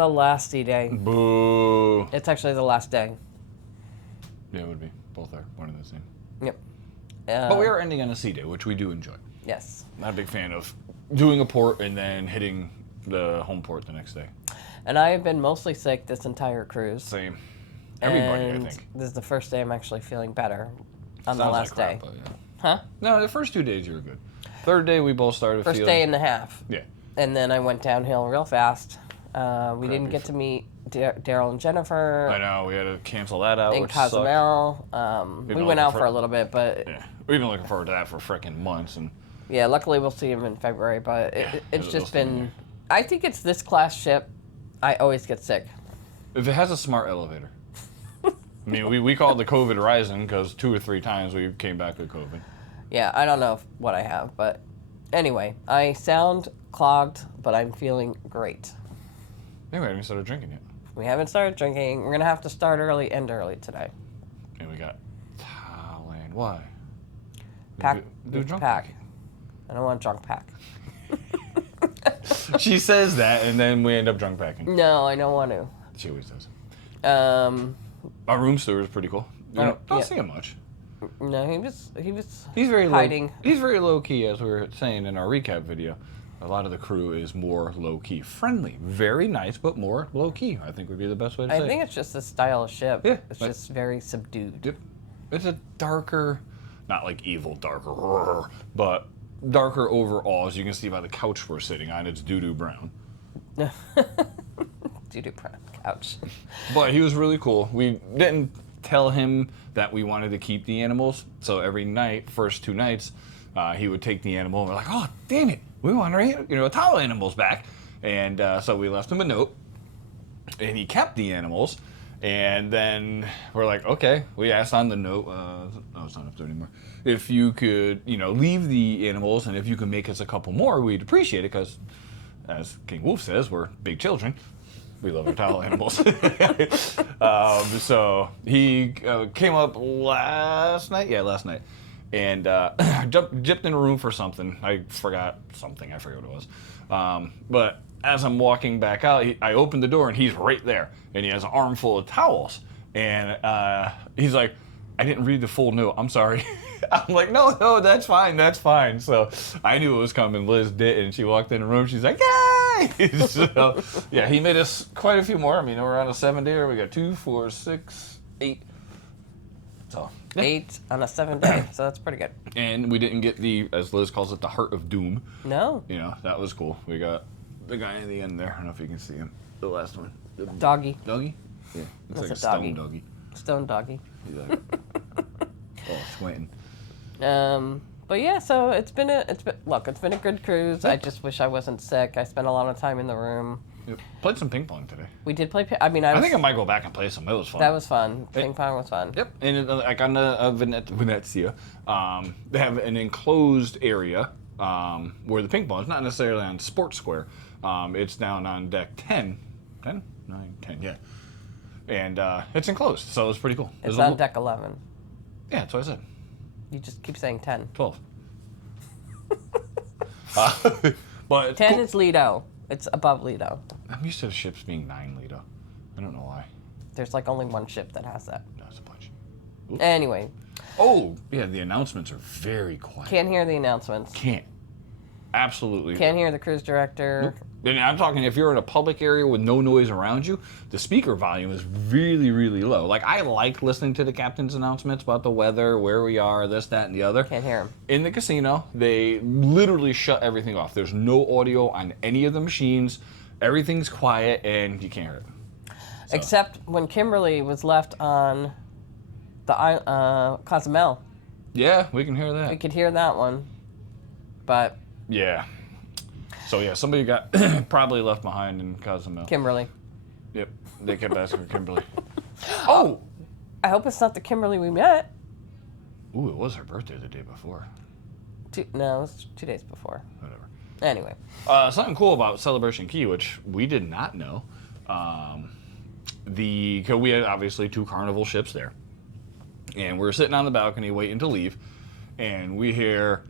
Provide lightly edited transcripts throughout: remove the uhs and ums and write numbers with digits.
the last D-Day. Boo. It's actually the last day. Yeah, it would be. Both are one and the same. Yep. But we are ending on a C day, which we do enjoy. Yes. Not a big fan of doing a port and then hitting the home port the next day. And I have been mostly sick this entire cruise. Same. Everybody, and I think. This is the first day I'm actually feeling better on the Sounds last like day. crap, but yeah. Huh? No, the first 2 days you were good. Third day we both started First feeling... day and a half. Yeah. And then I went downhill real fast. We didn't get to meet Daryl and Jennifer. I know, we had to cancel that out, And which sucked. Cozumel. We went out for a little bit, but... Yeah. We've been looking forward to that for frickin' months. And Yeah, luckily we'll see him in February, but it's just been... I think it's this class ship. I always get sick. if it has a smart elevator. I mean, we called the COVID Horizon because 2 or 3 times we came back with COVID. Yeah, I don't know what I have, but anyway, I sound clogged, but I'm feeling great. Maybe we haven't started drinking yet. We haven't started drinking. We're going to have to start early, end early today. And we got Thailand. Why? Pack. Do drunk pack. packing. I don't want drunk pack. She says that, and then we end up drunk packing. No, I don't want to. She always does. Our room steward is pretty cool. You don't see him much. No, he was He's very hiding. He's very low key, as we were saying in our recap video. A lot of the crew is more low key, friendly, very nice, but more low key. I think would be the best way to say it. I think it's just the style of ship. Yeah, it's just very subdued. Yep. It's a darker, not like evil darker, but darker overall, as you can see by the couch we're sitting on. It's doo-doo brown. Doo-doo brown couch. But he was really cool. We didn't tell him that we wanted to keep the animals, so every night, first 2 nights, he would take the animal, and we're like, oh, damn it, we want our tall animals back. And so we left him a note, and he kept the animals. And then we're like, okay, we asked on the note, it's not up there anymore, if you could, leave the animals, and if you could make us a couple more, we'd appreciate it, because, as King Wolf says, we're big children. We love our towel animals. So he came up last night. Yeah, last night. And dipped in a room for something. I forgot something. I forget what it was. But as I'm walking back out, I opened the door, and he's right there. And he has an armful of towels. And he's like, I didn't read the full note. I'm sorry. I'm like, no, that's fine. That's fine. So I knew it was coming. Liz did, and she walked in the room. She's like, yay! So, yeah, he made us quite a few more. I mean, we're on a 7-day. We got 2, 4, 6, 8. So, yeah. 8 on a 7-day, so that's pretty good. And we didn't get the, as Liz calls it, the Heart of Doom. No. That was cool. We got the guy in the end there. I don't know if you can see him. The last one. Doggy. Doggy? Yeah. It's That's like a a stone doggy. doggy. Stone doggy. He's like, squinting. But yeah, so it's been a good cruise. I just wish I wasn't sick. I spent a lot of time in the room. Yep. Played some ping pong today. We did play. I think I might go back and play some. It was fun. That was fun. Ping pong was fun. Yep. And like on the Venezia, they have an enclosed area where the ping pong is not necessarily on Sports Square. It's down on deck 10. 10? 9, 10, yeah. And it's enclosed, so it was pretty cool. It's on deck 11. Yeah, that's what I said. You just keep saying 10. 12. But 10 cool. is Lido. It's above Lido. I'm used to the ships being 9 Lido. I don't know why. There's like only one ship that has that. That's a bunch. Oops. Anyway. Oh, yeah, the announcements are very quiet. Can't hear the announcements. Can't. Absolutely. Can't hear the cruise director. Nope. And I'm talking if you're in a public area with no noise around you, the speaker volume is really, really low. Like, I like listening to the captain's announcements about the weather, where we are, this, that, and the other. Can't hear him. In the casino, they literally shut everything off. There's no audio on any of the machines. Everything's quiet, and you can't hear it. So. Except when Kimberly was left on the Cozumel. Yeah, we can hear that. We could hear that one. But... Yeah. So, yeah, somebody got probably left behind in Cozumel. Kimberly. Yep. They kept asking for Kimberly. Oh! I hope it's not the Kimberly we met. Ooh, it was her birthday the day before. No, it was 2 days before. Whatever. Anyway. Something cool about Celebration Key, which we did not know. We had obviously 2 Carnival ships there. And we're sitting on the balcony waiting to leave. And we hear...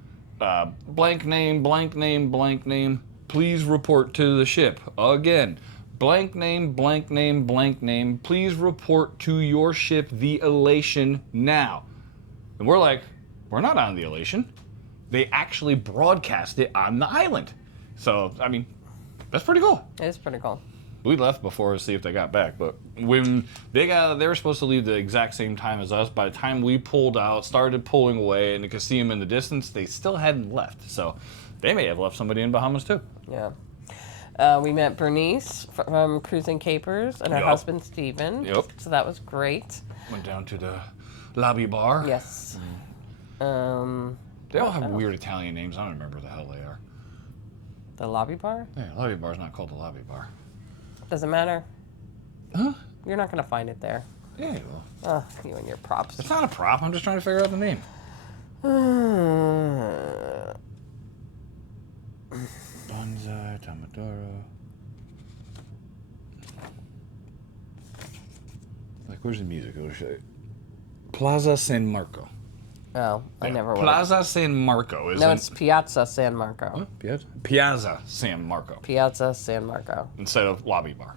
blank name, blank name, blank name. Please report to the ship. Again. blank name, blank name, blank name. Please report to your ship the Elation now. And we're like, we're not on the Elation. They actually broadcast it on the island. So, I mean, that's pretty cool. It is pretty cool. We left before to see if they got back, but when they were supposed to leave the exact same time as us. By the time we pulled out, started pulling away, and you could see them in the distance, they still hadn't left. So they may have left somebody in Bahamas too. Yeah. We met Bernice from Cruising Capers and her husband Steven. Yep. So that was great. Went down to the lobby bar. Yes. They all have weird Italian names. I don't remember what the hell they are. The lobby bar? Yeah, lobby bar's not called the lobby bar. Doesn't matter. Huh? You're not going to find it there. Yeah, you will. Oh, you and your props. It's not a prop. I'm just trying to figure out the name. Bonsai, Tomadoro. Like, where's the music? It'll show you. Plaza San Marco. Oh, I never went. Plaza San Marco is No, it's Piazza San Marco. Huh? Piazza? Piazza San Marco. Piazza San Marco. Instead of lobby bar.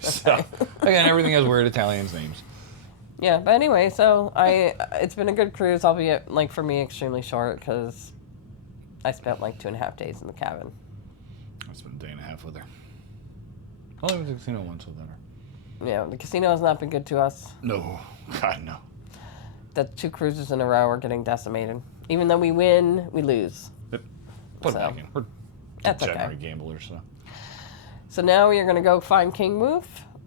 So, again, everything has weird Italian names. Yeah, but anyway, so it's been a good cruise, albeit, like, for me, extremely short, because I spent, like, 2.5 days in the cabin. I spent a day and a half with her. I only went to the casino once with her. Yeah, the casino has not been good to us. No. God, no. The 2 cruises in a row are getting decimated. Even though we win, we lose. Yep. Put it So, back in. We're that's degenerate okay. gamblers, so. So now we are going to go find King Moof.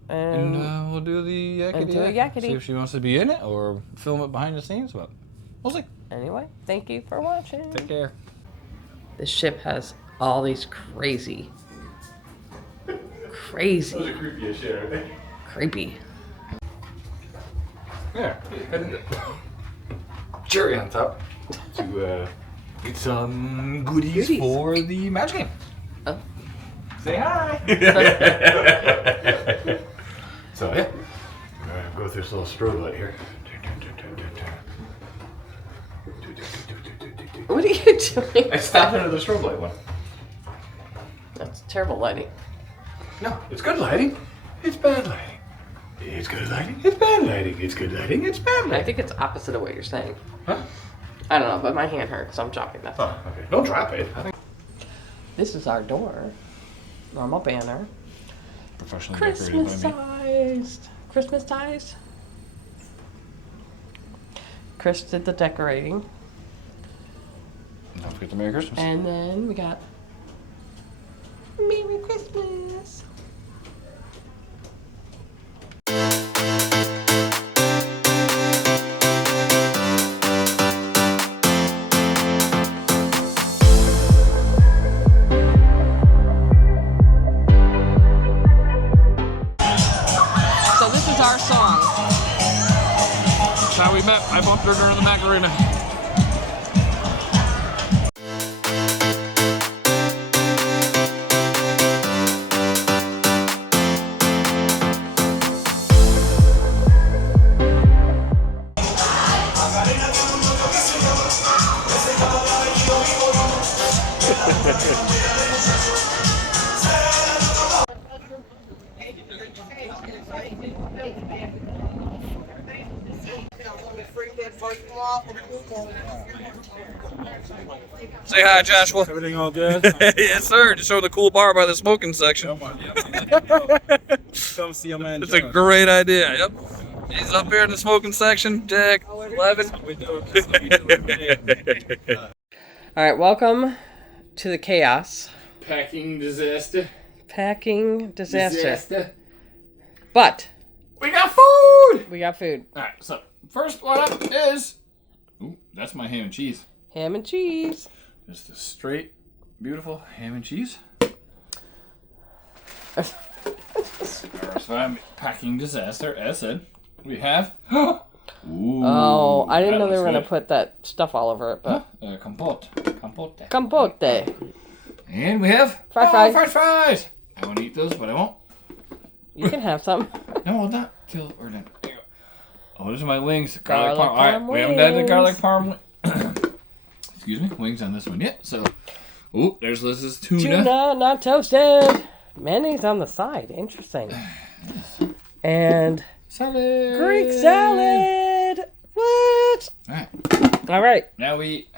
And we'll do the yakety. And do a yakety. See if she wants to be in it or film it behind the scenes, but we'll see. Anyway, thank you for watching. Take care. This ship has all these crazy. Those are creepy as shit, aren't they? Creepy. Yeah. And cherry on top to get some goodies for the match game. Oh. Say hi. So yeah, I'm gonna go through this little strobe light here. What are you doing? I stopped into the strobe light one. That's terrible lighting. No, it's good lighting. It's bad lighting. It's good lighting. It's bad lighting. It's good lighting. It's bad lighting. I think it's opposite of what you're saying. Huh? I don't know, but my hand hurts, so I'm dropping that. Oh, okay. Don't drop it. This is our door. Normal banner. Professionally Christmas decorated by me. sized. Christmas sized. Chris did the decorating. Don't forget to Merry Christmas. And then we got Merry Christmas. So this is our song. That's how we met. I bumped her during the Macarena. Say hi, Joshua. Everything all good? Yes, sir. Just show the cool bar by the smoking section. Come see your man. It's a great idea. Yep. He's up here in the smoking section. Deck 11. All right, welcome to the chaos. Packing disaster. Packing disaster. But We got food! we got food. Alright, so first one up is. Ooh, that's my ham and cheese. Ham and cheese. Just a straight, beautiful ham and cheese. So I'm packing disaster, as said. We have. Ooh, Oh, I didn't know they that were going to looks put that stuff all over it, but. good. Compote. Compote. Campote. And we have. French fries. French fries! I want to eat those, but I won't. You can have some. No, not till we're done. There you go. Oh, those are my wings. Garlic Garlic parm. Alright, parm we haven't done the wings. garlic parm. Excuse me, wings on this one yet. So, ooh, there's Liz's tuna. Tuna, not toasted. Mayonnaise on the side. Interesting. And Salad. Greek salad. What? All right. Now we eat.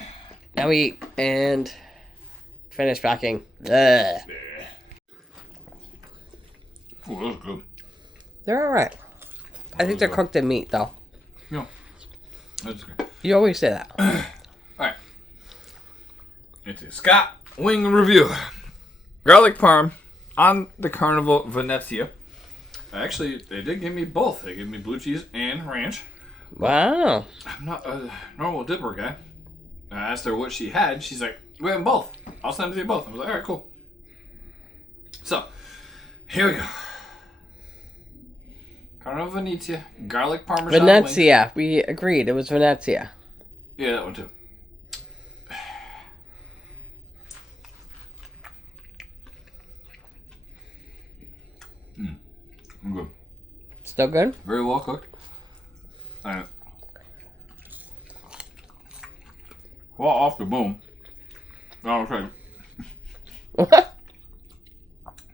Now we eat and finish packing. Ugh. Oh, that was good. They're all right. I think they're cooked in meat, though. Yeah. That's good. You always say that. All right. It's a Scott Wing review. Garlic parm on the Carnival Venezia. Actually, they did give me both. They gave me blue cheese and ranch. Wow. I'm not a normal dipper guy. I asked her what she had. She's like, we have them both. I'll send it to you both. I was like, all right, cool. So, here we go. Carnival Venezia, garlic parmesan. Venezia. We agreed. It was Venezia. Yeah, that one too. I'm good. Still good? Very well cooked. And well off the bone. Okay.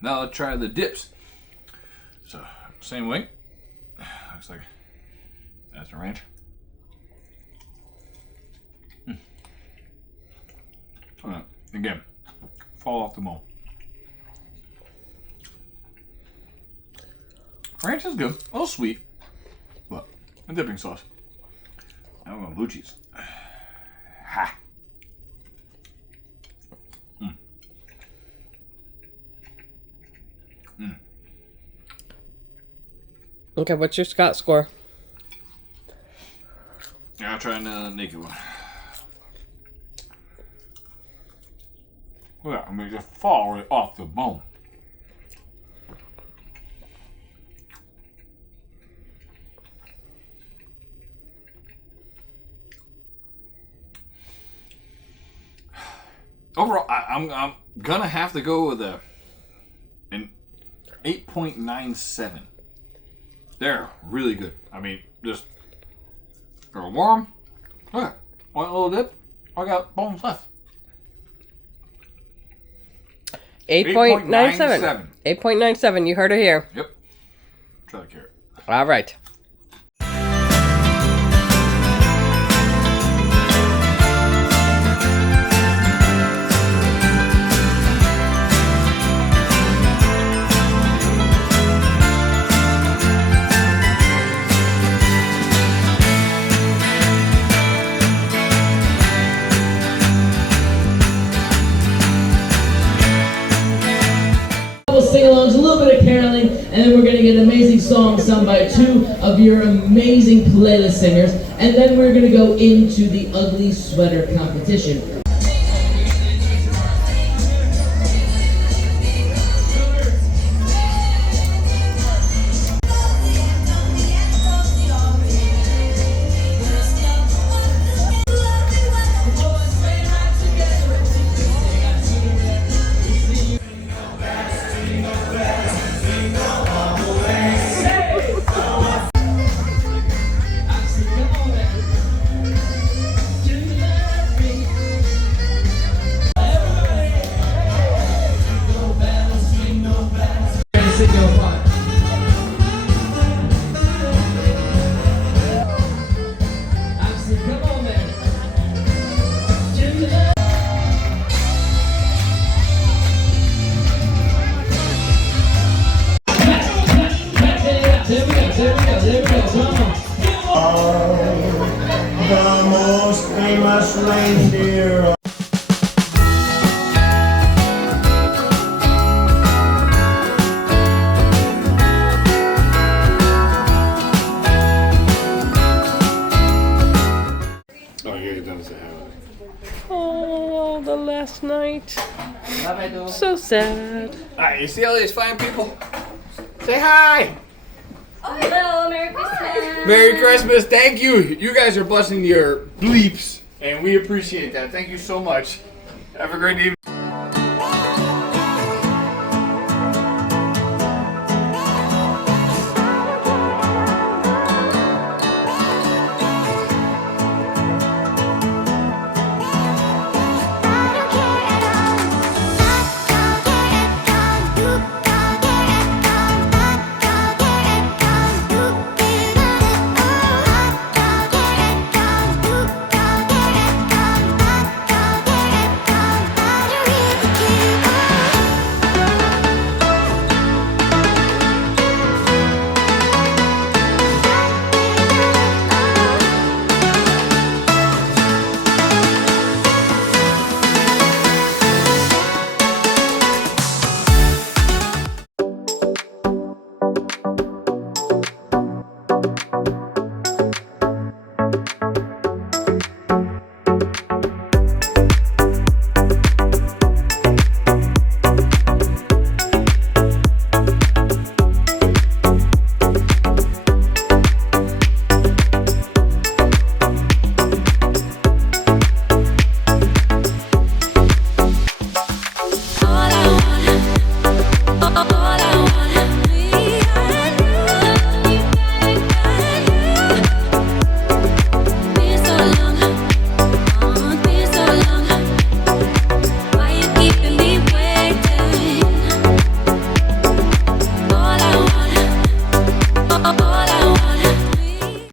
Now let's try the dips. So, same wing. Looks like that's a ranch. Again, fall off the bone. Ranch is good. A little sweet. But a dipping sauce. Now we're going blue cheese. Ha! Okay, what's your Scott score? Yeah, I'll try another naked one. Look at that. I mean, just fall right off the bone. Overall, I'm gonna have to go with an 8.97. They're really good. I mean, just they're warm. Look, one little dip. I got bones left. 8.97. 8.97. You heard it here. Yep. Try the carrot. All right. Sing-alongs, a little bit of caroling, and then we're going to get an amazing song sung by two of your amazing playlist singers, and then we're going to go into the ugly sweater competition. The most famous reindeer. Oh, yeah, it does have. Oh, the last night. So sad. Alright, you see all these fine people? Say hi! Oh, hello, Merry Christmas. Merry Christmas, thank you! You guys are blessing your bleeps, and we appreciate that. Thank you so much. Have a great evening.